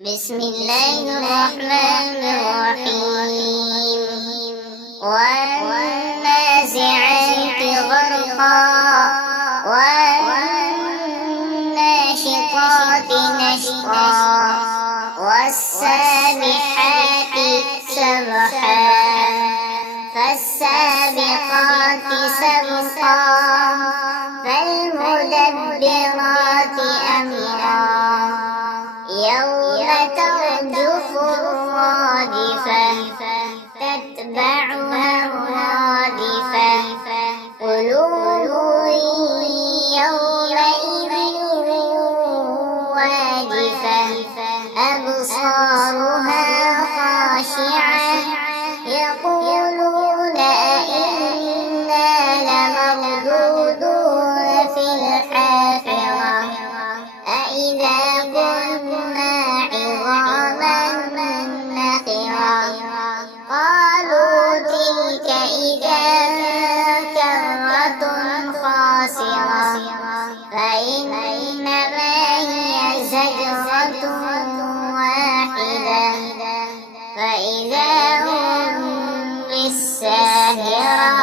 بسم الله الرحمن الرحيم والنازعات غرقا والناشطات نشطا والسابحات سبحا فالسابقات سبقا فالمدبرات أمرا يوم ترجف الرادفة تتبعها الرادفة قلوب يومئذ واجفة أبصارها خاشعة يقولون أئنا لمردودون في الحافرة أإذا كنا عظاما نخرة قالوا تلك إذا كرة خاسرة فإنما هي زجرة واحدة فإذا هم بالساهرة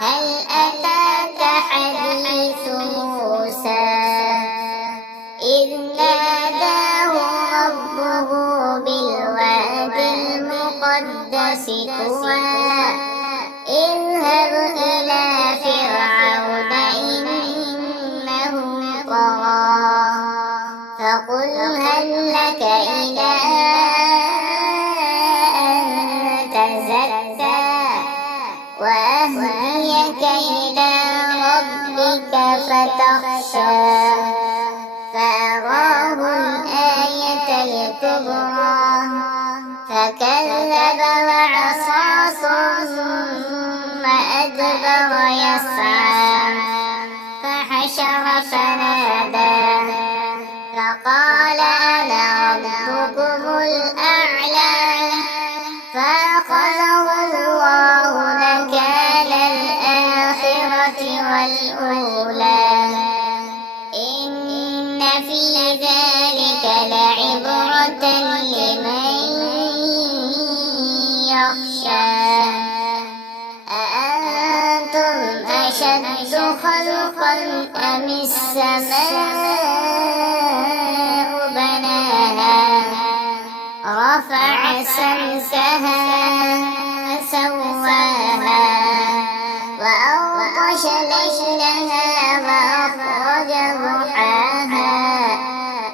هل أتاك حديث موسى إذ ناداه ربه بالواد المقدس طوى اذهب إلى فرعون إنه طغى فقل هل لك إلى أن تزكى وأهديك إلى ربك فتخشى فأراه الآية الكبرى فكذب وعصى ثم أدبر يسعى فحشر فنادى فقال أنا ربكم الأعلى فأخذه الله نكال الآخرة والأولى إن في ذلك لعبرة لمن يخشى أأنتم أشد خلقا أم السماء بناها رفع سمكها سواها وأغطش ليلها وأخرج ضحاها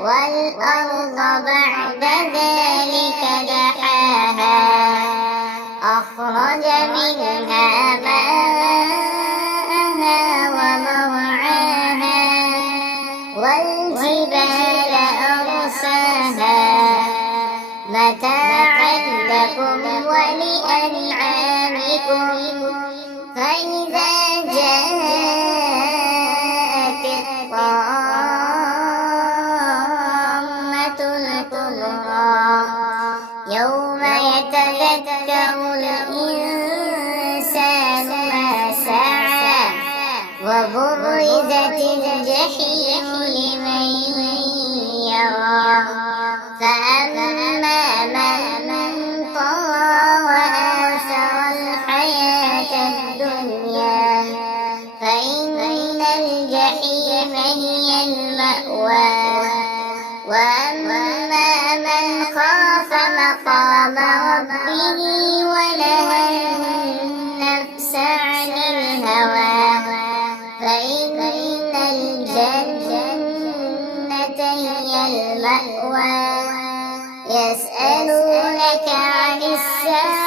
والأرض بعد ذلك دحاها أخرج منها ماءها ومرعاها والجبال أرساها متاعا لكم ولأنعامكم فإذا جاءت الطامة الكبرى يوم يتذكر الإنسان ما سعى وبرزت الجحيم لمن يرى فأما من طغى وآثر الحياة الدنيا فإن الجحيم هي المأوى وأما من خاف مقام ربه ونهى النفس عن الهوى فإن الجنة هي المأوى يسألونك عن الساعة